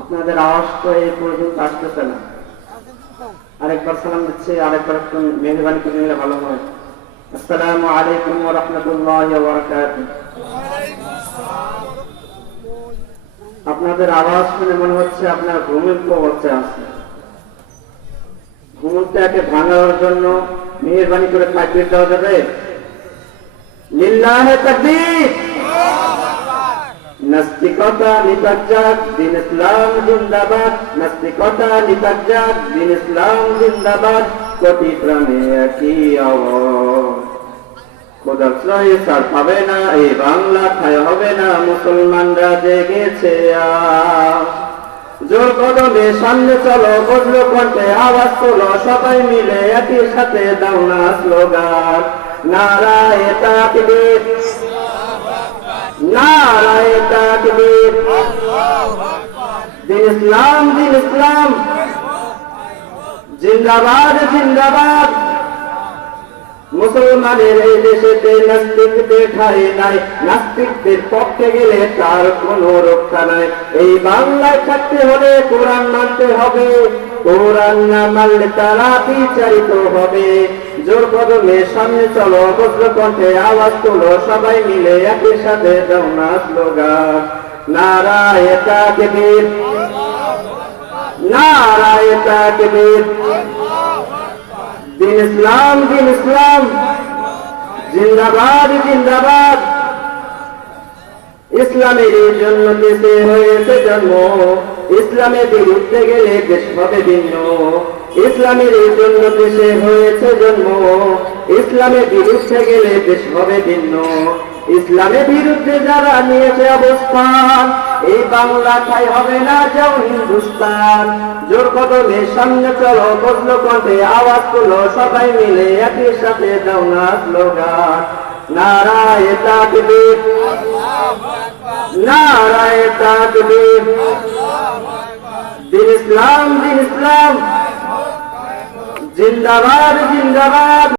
আপনাদের আওয়াজ তো এই পর্যন্ত আসতেছে না। আরেকবার সালাম দিচ্ছি, আরেকবার একটু মেহরবানি করে নিলে ভালো হয়। আসসালামু আলাইকুম ওয়া রাহমাতুল্লাহি ওয়া বারাকাতুহু। আপনাদের আওয়াজ শুনে মনে হচ্ছে আপনার ঘুমের অবস্থা আছে। ঘুমটাকে ভাঙানোর জন্য মেহরবানি করে তাকবীর দেওয়া যাবে? লিল্লাহি তাকবীর। নাস্তিকতা নিপাজ্জাক, দিন ইসলাম জিন্দাবাদ। নাস্তিকতা নিপাজ্জাক, দিন ইসলাম জিন্দাবাদ। কোটি প্রাণে একই আওয়াজ, খোদার ছোঁয়ায় ছাড় পাবে না, এই বাংলা ঠাঁই হবে না, মুসলমানরা জেগেছে আজ। জোর কদমে সামনে চলো, বজলো কণ্ঠে আওয়াজ তোলো, সবাই মিলে একই সাথে দাও না স্লোগান। নারায়ে তাকবীর, নারায়ে তাকবীর। দিন ইসলাম, দিন ইসলাম জিন্দাবাদ, জিন্দাবাদ। মুসলমানের এই দেশেতে নাস্তিকদের ঠাঁই নাই, নাস্তিকদের পক্ষে গেলে তার কোনো রক্ষা নাই। এই বাংলায় থাকতে হলে কোরআন মানতে হবে, কোরআন না মানলে তারা বিচারিত হবে। জোর কদমে সামনে চলো, বজ্র কণ্ঠে আওয়াজ তোলো, সবাই মিলে একই সাথে দাও না স্লোগান। নারায়ে তাকবীর, নারায়ে তাকবীর। দিন ইসলাম, দিন ইসলাম জিন্দাবাদ, জিন্দাবাদ। ইসলামের জন্য দেশে হয়েছে জন্ম, ইসলামের বিরুদ্ধে গেলে দেশ হবে ভিন্ন। ইসলামের জন্য দেশে হয়েছে জন্ম, ইসলামের বিরুদ্ধে গেলে দেশ হবে ভিন্ন। ইসলামের বিরুদ্ধে যারা নিয়েছে অবস্থান, এই বাংলা ঠাঁই হবে না যাও হিন্দুস্তান। জোর কদমে সামনে চলো, বজলো কণ্ঠে আওয়াজ তোলো, সবাই মিলে একই সাথে দাও না স্লোগান। নারায়ে তাকবীর, নারায়ে তাকবীর। দিন ইসলাম, দিন ইসলাম জিন্দাবাদ, জিন্দাবাদ।